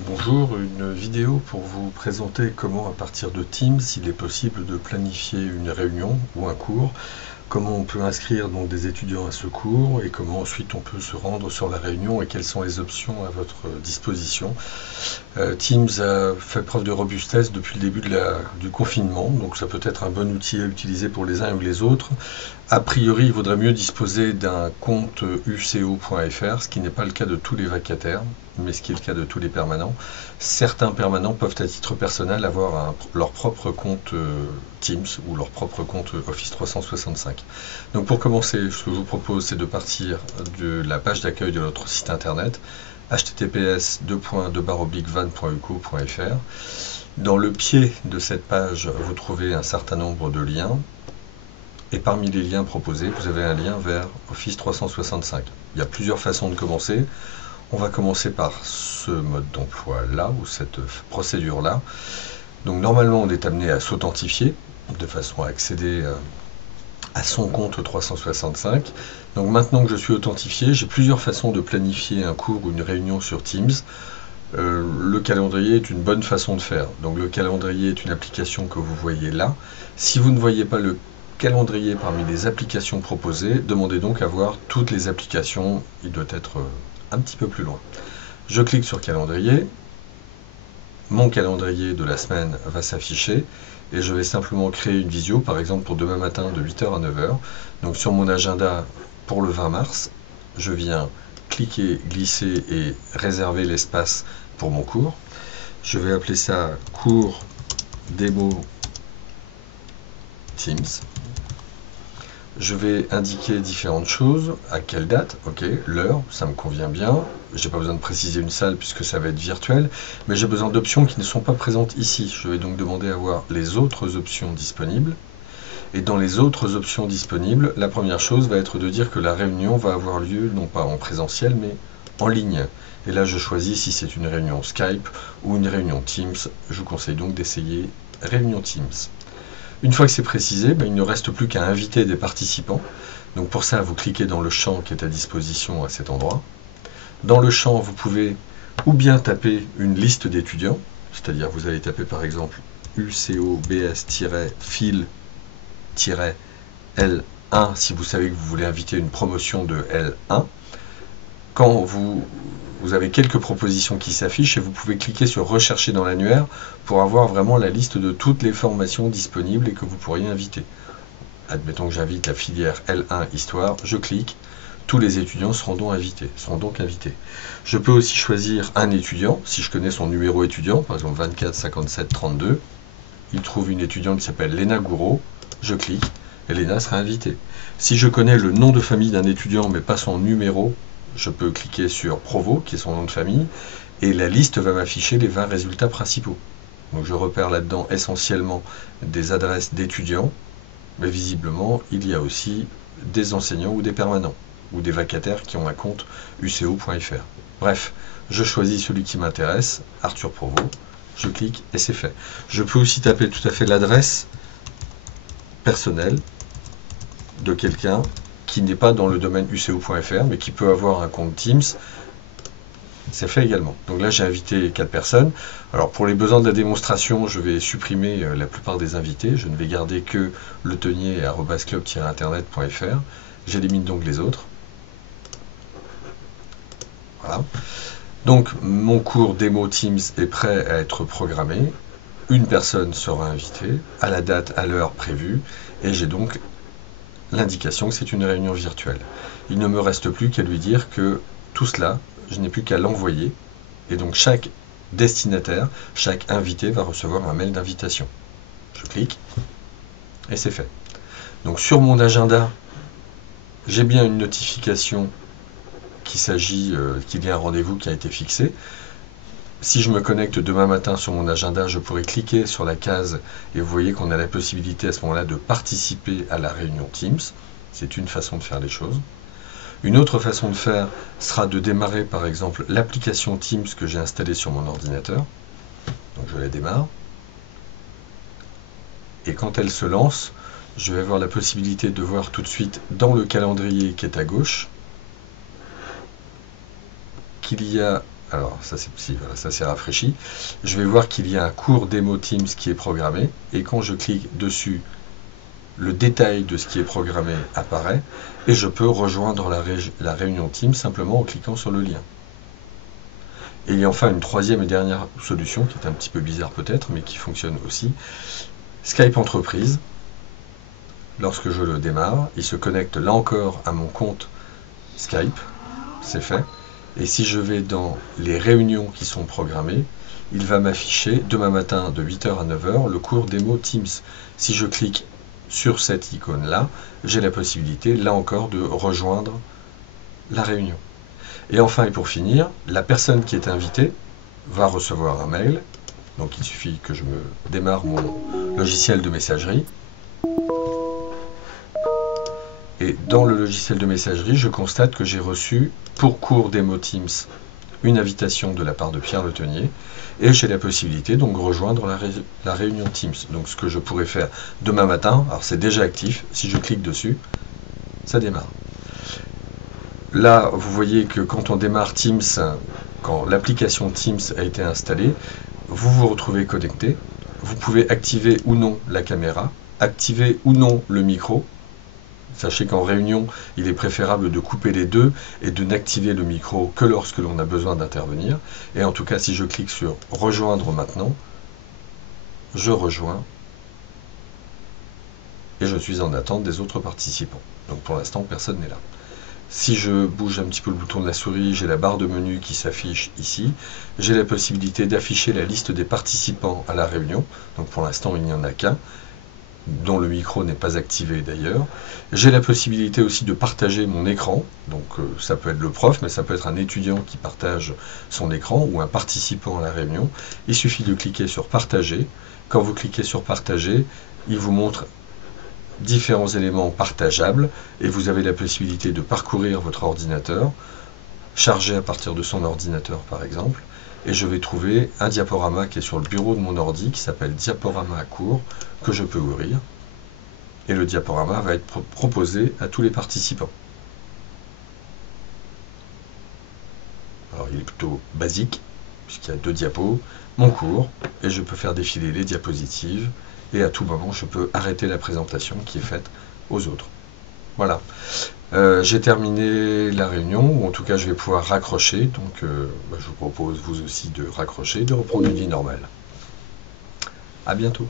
Bonjour, une vidéo pour vous présenter comment à partir de Teams il est possible de planifier une réunion ou un cours, comment on peut inscrire donc des étudiants à ce cours et comment ensuite on peut se rendre sur la réunion et quelles sont les options à votre disposition. Teams a fait preuve de robustesse depuis le début du confinement, donc ça peut être un bon outil à utiliser pour les uns ou les autres. A priori, il vaudrait mieux disposer d'un compte uco.fr, ce qui n'est pas le cas de tous les vacataires, mais ce qui est le cas de tous les permanents. Certains permanents peuvent à titre personnel avoir leur propre compte Teams ou leur propre compte Office 365. Donc pour commencer, ce que je vous propose, c'est de partir de la page d'accueil de notre site internet https://van.uco.fr. Dans le pied de cette page, vous trouvez un certain nombre de liens. Et parmi les liens proposés, vous avez un lien vers Office 365. Il y a plusieurs façons de commencer. On va commencer par ce mode d'emploi-là, ou cette procédure-là. Donc normalement, on est amené à s'authentifier, de façon à accéder à son compte 365. Donc maintenant que je suis authentifié, j'ai plusieurs façons de planifier un cours ou une réunion sur Teams. Le calendrier est une bonne façon de faire. Donc le calendrier est une application que vous voyez là. Si vous ne voyez pas le calendrier parmi les applications proposées, demandez donc à voir toutes les applications, il doit être un petit peu plus loin. Je clique sur calendrier, mon calendrier de la semaine va s'afficher et je vais simplement créer une visio, par exemple pour demain matin de 8h à 9h. Donc sur mon agenda pour le 20 mars, je viens cliquer, glisser et réserver l'espace pour mon cours. Je vais appeler ça cours démo Teams. Je vais indiquer différentes choses, à quelle date, ok, l'heure, ça me convient bien. J'ai pas besoin de préciser une salle puisque ça va être virtuel, mais j'ai besoin d'options qui ne sont pas présentes ici. Je vais donc demander à voir les autres options disponibles. Et dans les autres options disponibles, la première chose va être de dire que la réunion va avoir lieu non pas en présentiel, mais en ligne. Et là, je choisis si c'est une réunion Skype ou une réunion Teams. Je vous conseille donc d'essayer réunion Teams. Une fois que c'est précisé, il ne reste plus qu'à inviter des participants. Donc pour ça, vous cliquez dans le champ qui est à disposition à cet endroit. Dans le champ, vous pouvez ou bien taper une liste d'étudiants, c'est-à-dire vous allez taper par exemple UCOBS-fil-L1 si vous savez que vous voulez inviter une promotion de L1. Quand vous avez quelques propositions qui s'affichent et vous pouvez cliquer sur rechercher dans l'annuaire pour avoir vraiment la liste de toutes les formations disponibles et que vous pourriez inviter. Admettons que j'invite la filière L1 Histoire, je clique, tous les étudiants seront donc invités. Je peux aussi choisir un étudiant, si je connais son numéro étudiant, par exemple 24 57 32, il trouve une étudiante qui s'appelle Léna Gouraud, je clique, et Léna sera invitée. Si je connais le nom de famille d'un étudiant mais pas son numéro, je peux cliquer sur Provo, qui est son nom de famille, et la liste va m'afficher les 20 résultats principaux. Donc je repère là-dedans essentiellement des adresses d'étudiants, mais visiblement il y a aussi des enseignants ou des permanents, ou des vacataires qui ont un compte uco.fr. Bref, je choisis celui qui m'intéresse, Arthur Provo, je clique et c'est fait. Je peux aussi taper tout à fait l'adresse personnelle de quelqu'un qui n'est pas dans le domaine uco.fr, mais qui peut avoir un compte Teams, c'est fait également. Donc là, j'ai invité 4 personnes. Alors pour les besoins de la démonstration, je vais supprimer la plupart des invités. Je ne vais garder que le tenier @club-internet.fr. J'élimine donc les autres. Voilà. Donc mon cours démo Teams est prêt à être programmé. Une personne sera invitée à la date, à l'heure prévue, et j'ai donc l'indication que c'est une réunion virtuelle. Il ne me reste plus qu'à lui dire que tout cela, je n'ai plus qu'à l'envoyer, et donc chaque destinataire, chaque invité va recevoir un mail d'invitation. Je clique, et c'est fait. Donc sur mon agenda, j'ai bien une notification qu'il y a un rendez-vous qui a été fixé. Si je me connecte demain matin sur mon agenda, je pourrai cliquer sur la case et vous voyez qu'on a la possibilité à ce moment-là de participer à la réunion Teams. C'est une façon de faire les choses. Une autre façon de faire sera de démarrer par exemple l'application Teams que j'ai installée sur mon ordinateur. Donc je la démarre. Et quand elle se lance, je vais avoir la possibilité de voir tout de suite dans le calendrier qui est à gauche qu'il y a alors ça c'est si, voilà, ça s'est rafraîchi, je vais voir qu'il y a un cours démo Teams qui est programmé, et quand je clique dessus, le détail de ce qui est programmé apparaît, et je peux rejoindre la réunion Teams simplement en cliquant sur le lien. Et il y a enfin une troisième et dernière solution, qui est un petit peu bizarre peut-être, mais qui fonctionne aussi. Skype Entreprise, lorsque je le démarre, il se connecte là encore à mon compte Skype, c'est fait. Et si je vais dans les réunions qui sont programmées, il va m'afficher demain matin de 8h à 9h le cours démo Teams. Si je clique sur cette icône-là, j'ai la possibilité, là encore, de rejoindre la réunion. Et enfin, et pour finir, la personne qui est invitée va recevoir un mail. Donc il suffit que je me démarre mon logiciel de messagerie. Et dans le logiciel de messagerie, je constate que j'ai reçu, pour cours démo Teams, une invitation de la part de Pierre Letenier. Et j'ai la possibilité donc de rejoindre la réunion Teams. Donc ce que je pourrais faire demain matin, alors c'est déjà actif, si je clique dessus, ça démarre. Là, vous voyez que quand on démarre Teams, quand l'application Teams a été installée, vous vous retrouvez connecté. Vous pouvez activer ou non la caméra, activer ou non le micro. Sachez qu'en réunion, il est préférable de couper les deux et de n'activer le micro que lorsque l'on a besoin d'intervenir. Et en tout cas, si je clique sur « Rejoindre maintenant », je rejoins et je suis en attente des autres participants. Donc pour l'instant, personne n'est là. Si je bouge un petit peu le bouton de la souris, j'ai la barre de menu qui s'affiche ici. J'ai la possibilité d'afficher la liste des participants à la réunion. Donc pour l'instant, il n'y en a qu'un, dont le micro n'est pas activé d'ailleurs. J'ai la possibilité aussi de partager mon écran. Donc ça peut être le prof, mais ça peut être un étudiant qui partage son écran ou un participant à la réunion. Il suffit de cliquer sur partager. Quand vous cliquez sur partager, il vous montre différents éléments partageables et vous avez la possibilité de parcourir votre ordinateur, charger à partir de son ordinateur par exemple, et je vais trouver un diaporama qui est sur le bureau de mon ordi qui s'appelle diaporama à cours que je peux ouvrir et le diaporama va être proposé à tous les participants. Alors il est plutôt basique puisqu'il y a 2 diapos, mon cours, et je peux faire défiler les diapositives. Et à tout moment, je peux arrêter la présentation qui est faite aux autres. Voilà. J'ai terminé la réunion, ou en tout cas, je vais pouvoir raccrocher. Donc, je vous propose, vous aussi, de raccrocher, de reprendre une vie normale. À bientôt.